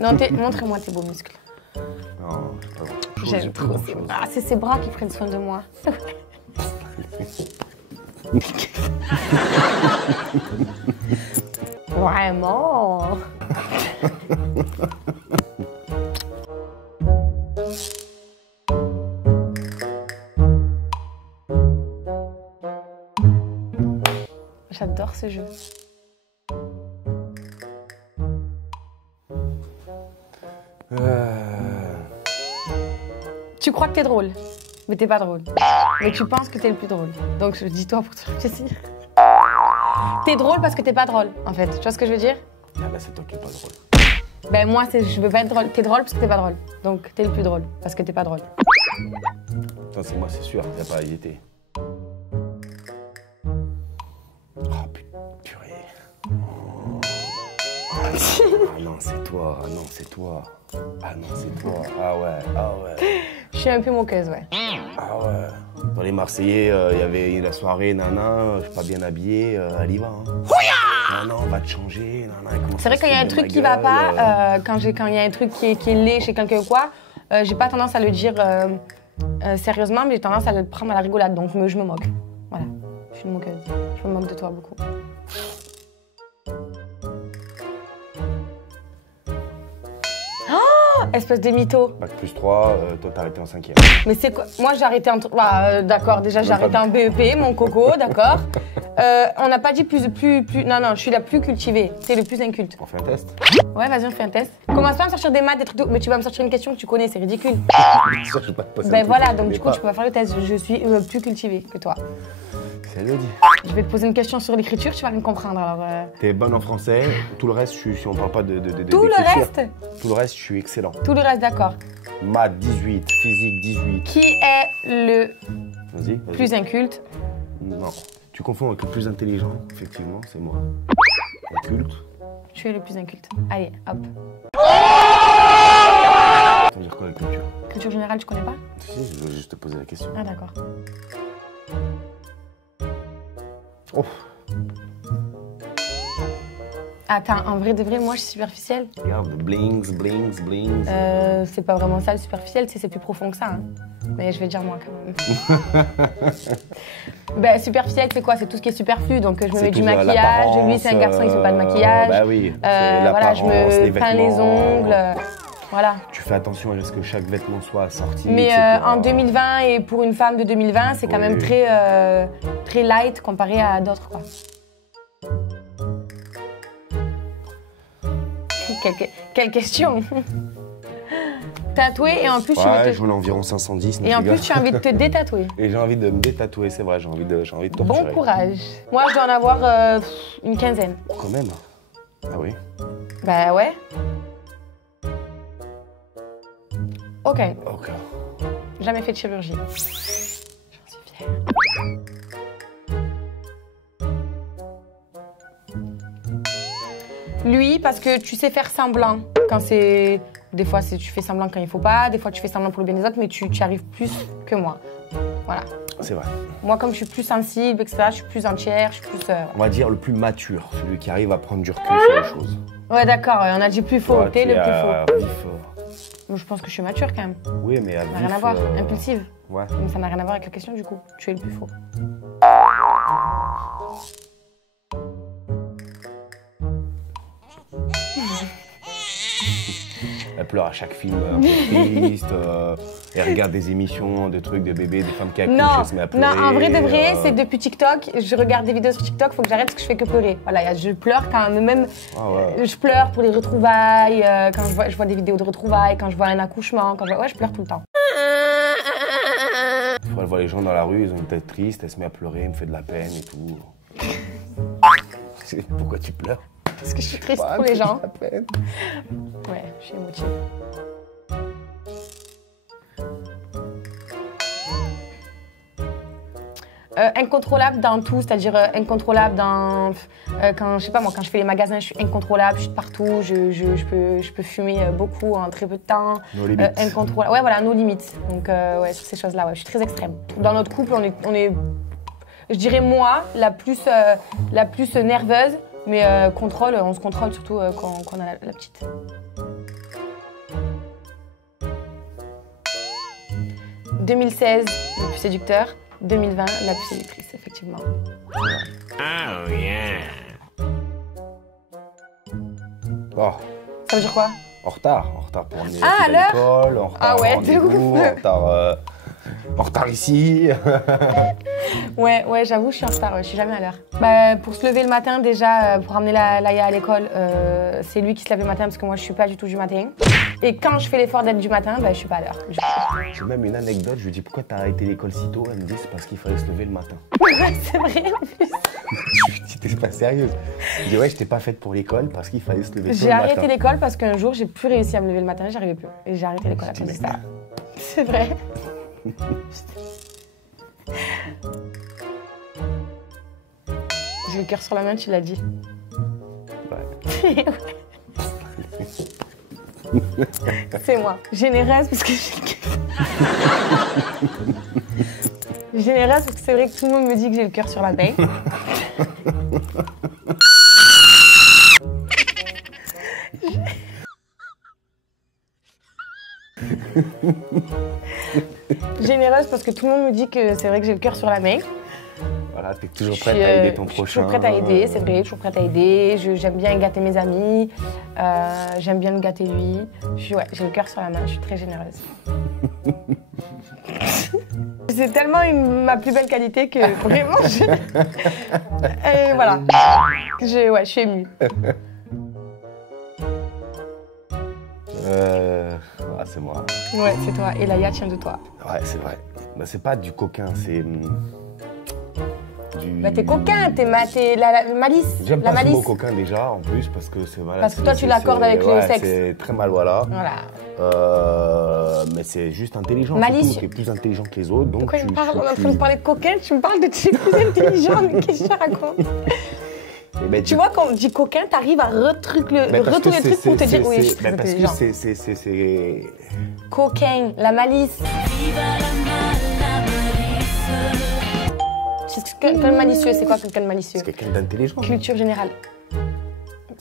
Non, montre-moi tes beaux muscles. Non, c'est pas bon. J'aime trop. Ah, c'est ses bras qui prennent soin de moi. Vraiment. J'adore ce jeu. Tu crois que t'es drôle, mais t'es pas drôle. Mais tu penses que t'es le plus drôle. Donc je dis toi pour te faire plaisir. T'es drôle parce que t'es pas drôle, en fait. Tu vois ce que je veux dire? Ah bah c'est toi qui es pas drôle. Ben moi, je veux pas être drôle. T'es drôle parce que t'es pas drôle. Donc t'es le plus drôle parce que t'es pas drôle. Non, c'est moi, c'est sûr. T'as pas hésité. Ah, purée. Ah non, c'est toi. Ah non, c'est toi. Ah non, c'est toi. Ah ouais, ah ouais. Je suis un peu moqueuse, ouais. Ah ouais. Dans les Marseillais, il y avait la soirée, nana, je suis pas bien habillé, elle y va. Hein. Non, on va te changer, nana. C'est vrai, quand il y a un truc qui va pas, quand il y a un truc qui est laid chez quelqu'un ou quoi, j'ai pas tendance à le dire sérieusement, mais j'ai tendance à le prendre à la rigolade, donc je me moque. Voilà, je suis une moqueuse. Je me moque de toi beaucoup. Espèce de mytho. Bac plus 3, toi t'as arrêté en 5e. Mais c'est quoi? Moi j'ai arrêté en... d'accord, déjà j'ai arrêté en BEP, mon coco, d'accord. On n'a pas dit plus... Non, je suis la plus cultivée. C'est le plus inculte. On fait un test? Ouais, vas-y, on fait un test. Commence pas à me sortir des maths, des trucs... Mais tu vas me sortir une question que tu connais, c'est ridicule. Je vais pas te poser Ben voilà, donc du coup tu peux pas faire le test. Je suis plus cultivée que toi. C'est le dit. Je vais te poser une question sur l'écriture, tu vas me comprendre alors. T'es bonne en français, tout le reste, si on parle pas de Tout le reste? Tout le reste, je suis excellent. Tout le reste, d'accord. Maths 18, physique 18. Qui est le Vas-y. plus inculte? Non. Tu confonds avec le plus intelligent, effectivement, c'est moi. Inculte. Tu es le plus inculte. Allez, hop. Ça veut dire quoi la culture? Culture générale, tu connais pas? Si, je veux juste te poser la question. Ah d'accord. Oh. Attends, en vrai de vrai, moi je suis superficielle. Regarde, blings. C'est pas vraiment ça le superficiel, c'est plus profond que ça. Hein. Mais je vais dire moi quand même. Ben, superficiel, c'est quoi? C'est tout ce qui est superflu. Donc je me mets du maquillage. Lui, c'est un garçon, il fait pas de maquillage. Bah oui. Voilà, je me peins les ongles. Voilà. Tu fais attention à ce que chaque vêtement soit assorti. Mais en 2020 et pour une femme de 2020, c'est quand même très light comparé à d'autres, quoi. Quelle question. Tatoué et en plus je voulais environ 510. Et en plus tu as envie de te détatouer. Et j'ai envie de me détatouer, c'est vrai, j'ai envie de torturer. Bon courage. Moi je dois en avoir une quinzaine. Quand même. Ah oui. Bah ouais. Ok. Jamais fait de chirurgie. J'en suis fière. Lui, parce que tu sais faire semblant quand c'est... Des fois, tu fais semblant quand il faut pas, des fois tu fais semblant pour le bien des autres, mais tu arrives plus que moi. Voilà. C'est vrai. Moi, comme je suis plus sensible, etc., je suis plus entière, je suis plus... On va dire le plus mature, celui qui arrive à prendre du recul sur les choses. Ouais, d'accord, on a dit plus faux, t'es le plus faux. Vif. Moi, je pense que je suis mature quand même. Oui, mais ça n'a rien à voir, impulsive. Ouais. Mais ça n'a rien à voir avec la question du coup. Tu es le plus faux. Elle pleure à chaque film un peu triste. Elle regarde des émissions de trucs de bébés, des femmes qui accouchent, elle se met à pleurer. Non, en vrai de vrai, c'est depuis TikTok. Je regarde des vidéos sur TikTok, faut que j'arrête parce que je fais que pleurer. Voilà, je pleure quand même. Je pleure pour les retrouvailles, quand je vois des vidéos de retrouvailles, quand je vois un accouchement, ouais, je pleure tout le temps. Elle voit les gens dans la rue, ils ont une tête triste, elle se met à pleurer, elle me fait de la peine et tout. Pourquoi tu pleures? Parce que je suis triste pour les gens. La peine. Ouais, je suis émotive. Incontrôlable dans tout, c'est-à-dire incontrôlable dans... quand, je sais pas moi, quand je fais les magasins, je suis incontrôlable, je suis partout, je peux fumer beaucoup en très peu de temps. Nos limites. Incontrôlable, ouais voilà, nos limites. Donc ouais, sur ces choses-là, ouais, je suis très extrême. Dans notre couple, on est je dirais moi, la plus nerveuse, mais on se contrôle surtout quand on a la petite. 2016, le plus séducteur. 2020, la plus séductrice, effectivement. Oh yeah. Oh, Ça veut dire quoi? en retard pour emmener Ah, à à l'heure l'école, en retard Ah ouais, au rendez-vous, en retard ici. Ouais, j'avoue, je suis en retard, je suis jamais à l'heure. Bah, pour se lever le matin, déjà, pour amener Laïa à l'école, c'est lui qui se lève le matin parce que moi, je suis pas du tout du matin. Et quand je fais l'effort d'être du matin, bah, je suis pas à l'heure. J'ai même une anecdote, je lui dis pourquoi t'as arrêté l'école si tôt? Elle me dit c'est parce qu'il fallait se lever le matin. Ouais, c'est vrai, en plus. Je lui dis t'es pas sérieuse? Je dis ouais, je t'ai pas faite pour l'école parce qu'il fallait se lever tôt J'ai le matin. arrêté l'école parce qu'un jour, j'ai plus réussi à me lever le matin, j'arrivais plus. Et j'ai arrêté l'école à cause de ça. C'est vrai. J'ai le cœur sur la main, tu l'as dit. Ouais. C'est moi. Généreuse parce que j'ai le cœur. Généreuse parce que c'est vrai que tout le monde me dit que j'ai le cœur sur la main. Généreuse parce que tout le monde me dit que c'est vrai que j'ai le cœur sur la main. Voilà, t'es toujours prête à aider ton Je prochain. suis toujours prête à aider, c'est vrai, toujours prête à aider. J'aime bien gâter mes amis, j'aime bien me gâter lui. Ouais, j'ai le cœur sur la main, je suis très généreuse. C'est tellement ma plus belle qualité que vraiment Et voilà, je suis émue. C'est moi. Ouais, c'est toi. Et Laïa tient de toi. Ouais, c'est vrai. Bah, c'est pas du coquin, c'est du... Bah t'es coquin, t'es la malice. J'aime la pas ce malice. mot coquin déjà, en plus, parce que c'est voilà. Parce que toi, tu l'accordes avec le sexe. C'est très mal, voilà. Voilà. Mais c'est juste intelligent. Malicieux. T'es plus intelligent que les autres, donc Pourquoi il me parle? On est en train de parler de coquin, tu me parles de tu es plus intelligent, mais qu'est-ce que tu racontes? Ben, Tu vois, quand on dit coquin, t'arrives à retourner le truc pour te dire oui, je suis très parce intelligent. que c'est... Coquin, la malice. Quelqu'un de malicieux, c'est quoi quelqu'un de malicieux? C'est quelqu'un d'intelligent. Culture générale.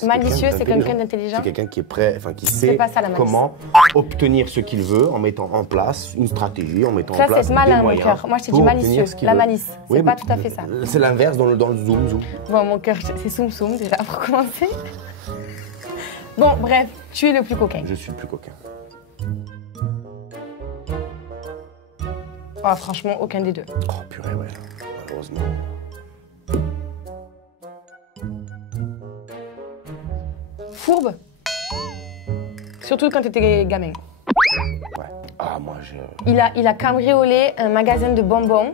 Malicieux, c'est quelqu'un d'intelligent. C'est quelqu'un qui est prêt, enfin qui C'est sait pas ça, la malice. comment obtenir ce qu'il veut en mettant en place une stratégie, en mettant Ça, en place c'est malin, des mon moyens. cœur. Moi, je t'ai dit pour malicieux. obtenir ce qu'il La veut. malice, c'est Oui, pas mais tout à fait ça. C'est l'inverse dans le zoom. Bon, mon cœur, c'est soum soum déjà pour commencer. Bon, bref, tu es le plus coquin. Je suis le plus coquin. Oh, franchement, aucun des deux. Oh purée, ouais. Malheureusement. Fourbe. Surtout quand t'étais gamin. Ouais. Ah, moi, je... Il a cambriolé un magasin de bonbons.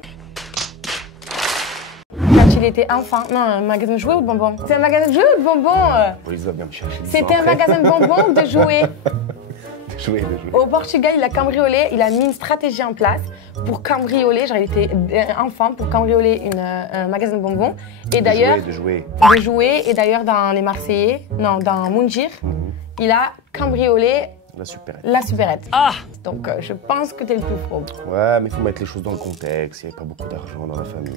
Quand il était enfant. Non, un magasin de jouets ou de bonbons? C'est un magasin de jouets ou de bonbons? La police va bien me chercher. C'était un magasin de bonbons ou de jouets? De jouets. Au Portugal, il a cambriolé, il a mis une stratégie en place pour cambrioler, genre il était enfant, pour cambrioler un magasin de bonbons. Et d'ailleurs, De jouer. de jouets. Et d'ailleurs, dans les Marseillais, non, dans Moundir, il a cambriolé La supérette. la supérette. Ah! Donc, je pense que t'es le plus fourbe. Ouais, mais il faut mettre les choses dans le contexte. Il n'y avait pas beaucoup d'argent dans la famille.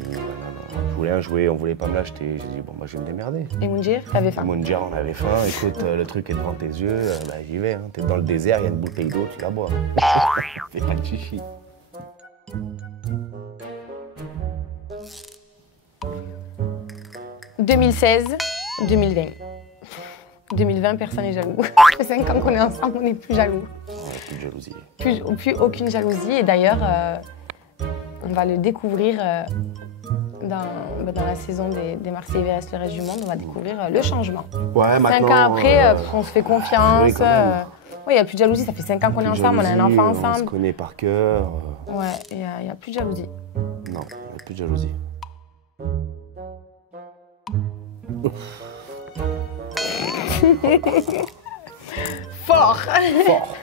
Je voulais un jouet, on voulait pas me l'acheter. J'ai dit, bon, moi, je vais me démerder. Et Moundir, t'avais faim. À Moundir, on avait faim. Écoute, le truc est devant tes yeux. Bah, j'y vais. Hein. T'es dans le désert, il y a une bouteille d'eau, tu la bois. Fais pas de chichi. « 2016, 2020. 2020, personne n'est jaloux. Ça fait 5 ans qu'on est ensemble, on n'est plus jaloux. Oh, plus de jalousie. Plus aucune jalousie. Et d'ailleurs, on va le découvrir dans la saison des Marseillais versus le reste du monde. On va découvrir le changement. Ouais, 5 maintenant... ans après, on se fait confiance. oui, quand même. Ouais, il n'y a plus de jalousie. Ça fait 5 ans qu'on est ensemble, on a un enfant On se ensemble. connaît par cœur. Ouais, il n'y a plus de jalousie. Non, il n'y a plus de jalousie. Fort. Fort.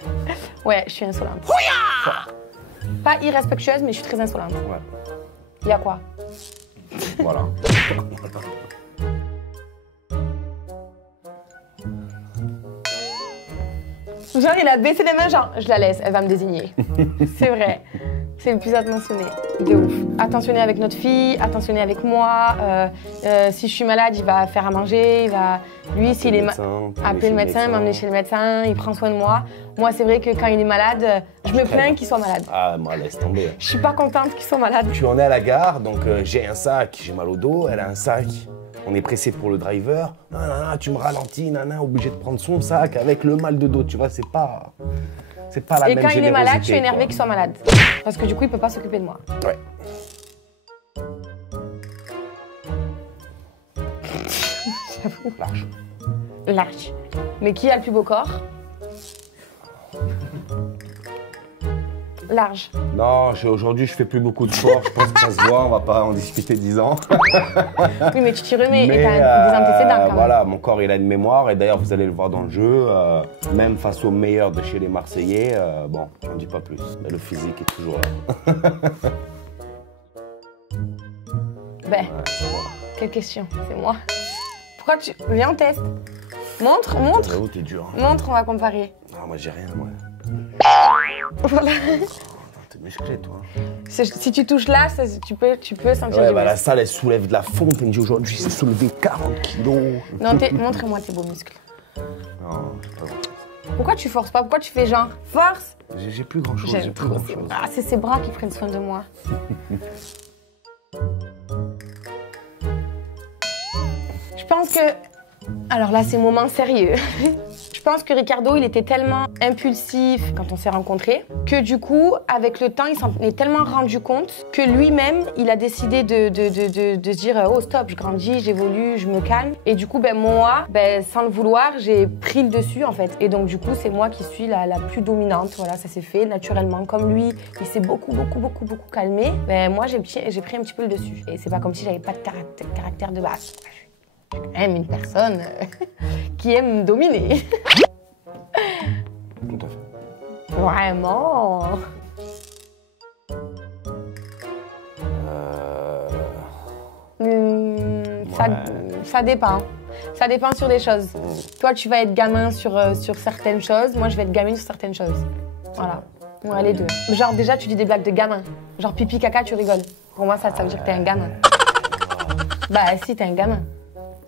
Ouais, je suis insolente. Fort. Pas irrespectueuse, mais je suis très insolente. Ouais. Il y a quoi? Voilà. Genre, il a baissé les mains, genre, je la laisse, elle va me désigner. C'est vrai. C'est le plus attentionné. De ouf. Attentionné avec notre fille, attentionné avec moi. Si je suis malade, il va faire à manger, il va Lui, s'il est appeler le médecin, m'emmener chez le médecin, il prend soin de moi. Moi, c'est vrai que quand il est malade, je me plains qu'il soit malade. Ah, moi, laisse tomber. Je suis pas contente qu'il soit malade. Puis on est à la gare, donc j'ai un sac, j'ai mal au dos, elle a un sac. On est pressé pour le driver. Non, non, non, tu me ralentis, nana, obligé de prendre son sac avec le mal de dos, tu vois, c'est pas la Et même quand il est malade, je suis énervée quoi. qu'il soit malade. Parce que du coup, il peut pas s'occuper de moi. Ouais. J'avoue. Large. Large. Mais qui a le plus beau corps? Large. Non, aujourd'hui, je fais plus beaucoup de sport. Je pense que ça se voit, on va pas en discuter 10 ans. Oui, mais tu t'y remets et t'as des antécédents quand même. Voilà, mon corps, il a une mémoire. Et d'ailleurs, vous allez le voir dans le jeu. Même face aux meilleurs de chez les Marseillais, bon, j'en dis pas plus. Mais le physique est toujours là. Ben, quelle question? C'est moi. Pourquoi tu... Viens, on teste. Montre, montre. J'avoue, t'es dur. Montre, on va comparer. Non, moi, j'ai rien, moi. Voilà. T'es musclé, toi. Si tu touches là, tu peux sentir Ouais, du bah la muscle. salle, elle soulève de la fonte. Elle me dit aujourd'hui, j'ai soulevé 40 kilos. Non, montre-moi tes beaux muscles. Non, j'ai pas grand-chose. Pourquoi tu forces pas? Pourquoi tu fais genre force? J'ai plus grand-chose, j'ai plus trop grand-chose. Ah, c'est ses bras qui prennent soin de moi. Je pense que... Alors là, c'est moment sérieux. Je pense que Ricardo, il était tellement impulsif quand on s'est rencontrés que du coup, avec le temps, il s'en est tellement rendu compte que lui-même, il a décidé de se dire « Oh stop, je grandis, j'évolue, je me calme ». Et du coup, moi, sans le vouloir, j'ai pris le dessus en fait. Et donc du coup, c'est moi qui suis la plus dominante. Voilà, ça s'est fait naturellement. Comme lui, il s'est beaucoup calmé, moi, j'ai pris un petit peu le dessus. Et c'est pas comme si j'avais pas de caractère de base. Je suis quand même une personne qui aime dominer. Tout à fait. Vraiment. Ça dépend. Ça dépend sur des choses. Toi, tu vas être gamin sur certaines choses. Moi, je vais être gamine sur certaines choses. Voilà. Ouais, les deux. Genre, déjà, tu dis des blagues de gamin. Genre, pipi, caca, tu rigoles. Pour moi, ça veut dire que t'es un gamin. Bah, si, t'es un gamin.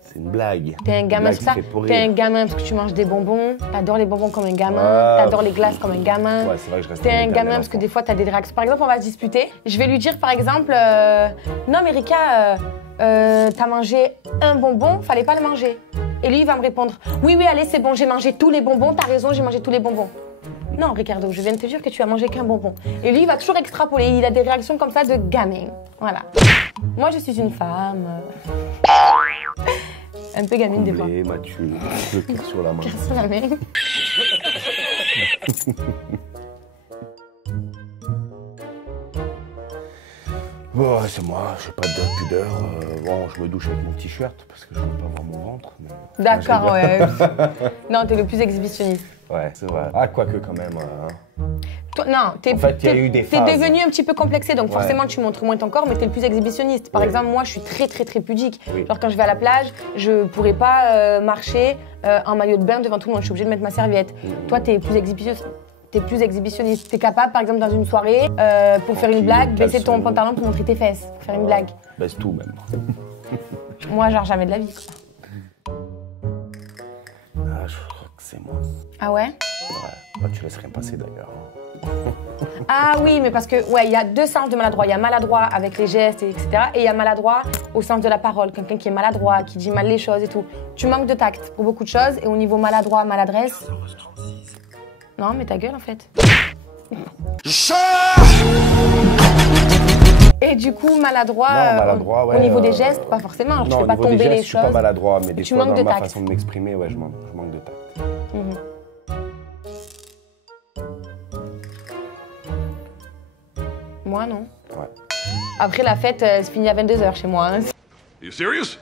C'est une blague. T'es un gamin sur ça. T'es un gamin parce que tu manges des bonbons. T'adores les bonbons comme un gamin. T'adores les glaces comme un gamin. Ouais, c'est vrai que je reste T'es un gamin parce que des fois, t'as des réactions. Par exemple, on va se disputer. Je vais lui dire, par exemple, non, mais Rika, t'as mangé un bonbon, fallait pas le manger. Et lui, il va me répondre, oui, allez, c'est bon, j'ai mangé tous les bonbons. T'as raison, j'ai mangé tous les bonbons. Non, Ricardo, je viens de te dire que tu as mangé qu'un bonbon. Et lui, il va toujours extrapoler. Il a des réactions comme ça de gamin. Voilà. Moi, je suis une femme. Un peu gamine des fois. Mathieu, le cœur sur la main. Cœur sur la main. Bon, c'est moi, j'ai pas de pudeur. Bon, je me douche avec mon t-shirt parce que je veux pas voir mon ventre. D'accord, ouais. Non, t'es le plus exhibitionniste. Ouais, c'est vrai. Ah, quoique quand même. Toi, non, t'es En fait, il y a eu des phases. devenu un petit peu complexé, donc forcément tu montres moins ton corps, mais t'es le plus exhibitionniste. Par exemple, moi, je suis très pudique. Oui. Genre quand je vais à la plage, je pourrais pas marcher en maillot de bain devant tout le monde. Je suis obligée de mettre ma serviette. Toi, t'es plus exhibitionniste. T'es capable, par exemple, dans une soirée, pour faire une blague, baisser ton pantalon pour montrer tes fesses, pour faire une blague. Baisse tout même. Moi, genre jamais de la vie, quoi. Ah, je crois que c'est moi. Ah ouais? Ouais. Bah, tu laisses rien passer d'ailleurs. Ah oui, mais parce que, il y a deux sens de maladroit. Il y a maladroit avec les gestes, etc. Et il y a maladroit au sens de la parole. Quelqu'un qui est maladroit, qui dit mal les choses et tout. Tu manques de tact pour beaucoup de choses. Et au niveau maladroit, maladresse... Non, mais ta gueule, en fait. Et du coup, maladroit, au niveau des gestes, pas forcément. Alors, tu fais pas tomber les choses. Je suis pas maladroit, mais des fois, dans ma tact. façon de m'exprimer, je manque de tact. Moi, non. Ouais. Après, la fête se finit à 22h chez moi. Hein. You serious?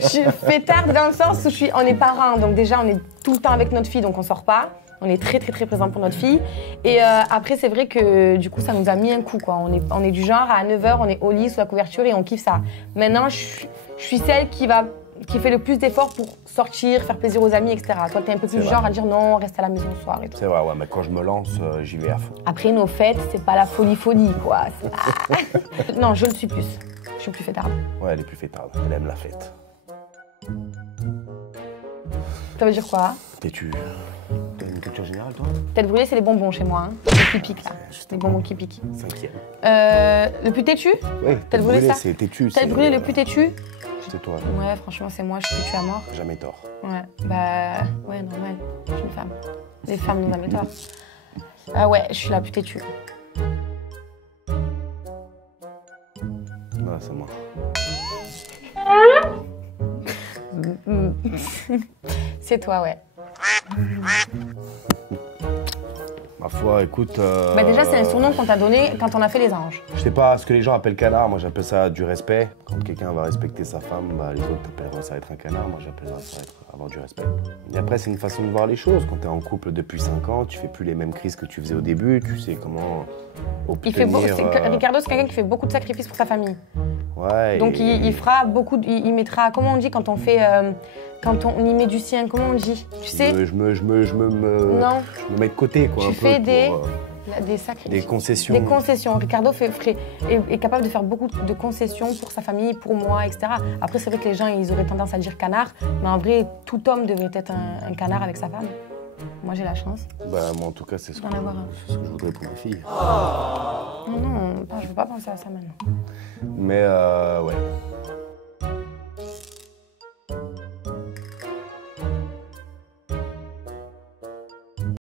Je suis fêtarde dans le sens où on est parents, donc déjà, on est tout le temps avec notre fille, donc on sort pas. On est très présent pour notre fille. Et après, c'est vrai que du coup, ça nous a mis un coup, quoi. On est du genre, à 9h, on est au lit, sous la couverture et on kiffe ça. Maintenant, je suis celle qui fait le plus d'efforts pour sortir, faire plaisir aux amis, etc. Toi, t'es un peu plus du genre à dire non, on reste à la maison ce soir et tout. C'est vrai, ouais, mais quand je me lance, j'y vais à fond. Après, nos fêtes, c'est pas la folie, quoi. Non, je le suis plus. Je suis plus fêtarde. Ouais, elle est plus fêtarde. Elle aime la fête. Ça veut dire quoi? Têtu. T'as une culture générale, toi? Tête brûlée, c'est les bonbons chez moi. Hein. Les qui piquent, là. Les bonbons qui piquent. 5e. Le plus têtu? Ouais, Tête brûlée, ça? c'est têtu. Tête brûlée, le plus têtu? C'est toi. Ouais, franchement, c'est moi, je suis têtu à mort. Jamais tort. Ouais, bah, ouais, normal. Je suis une femme. Les femmes n'ont jamais tort. Ah ouais, je suis la plus têtue. Ah, c'est moi. C'est toi, ouais. Ma foi, écoute... Bah déjà, c'est un surnom qu'on t'a donné quand on a fait les anges. Je sais pas ce que les gens appellent canard, moi j'appelle ça du respect. Quand quelqu'un va respecter sa femme, bah, les autres appelleront ça être un canard, moi j'appellerai ça avoir du respect. Et après, c'est une façon de voir les choses. Quand t'es en couple depuis 5 ans, tu fais plus les mêmes crises que tu faisais au début, tu sais comment obtenir... Ricardo, c'est quelqu'un qui fait beaucoup de sacrifices pour sa famille. Ouais. Donc il fera beaucoup, il mettra, comment on dit quand on fait, quand on y met du sien, comment on dit, tu sais? Non. Je me mets de côté, quoi. Tu un fais peu des sacrifices. des concessions. Des concessions. Ricardo est capable de faire beaucoup de concessions pour sa famille, pour moi, etc. Après, c'est vrai que les gens, ils auraient tendance à dire canard, mais en vrai, tout homme devrait être un canard avec sa femme. Moi, j'ai la chance. Bah, moi, en tout cas, c'est ce que je voudrais pour ma fille. Non, je veux pas penser à ça maintenant. Mais, ouais.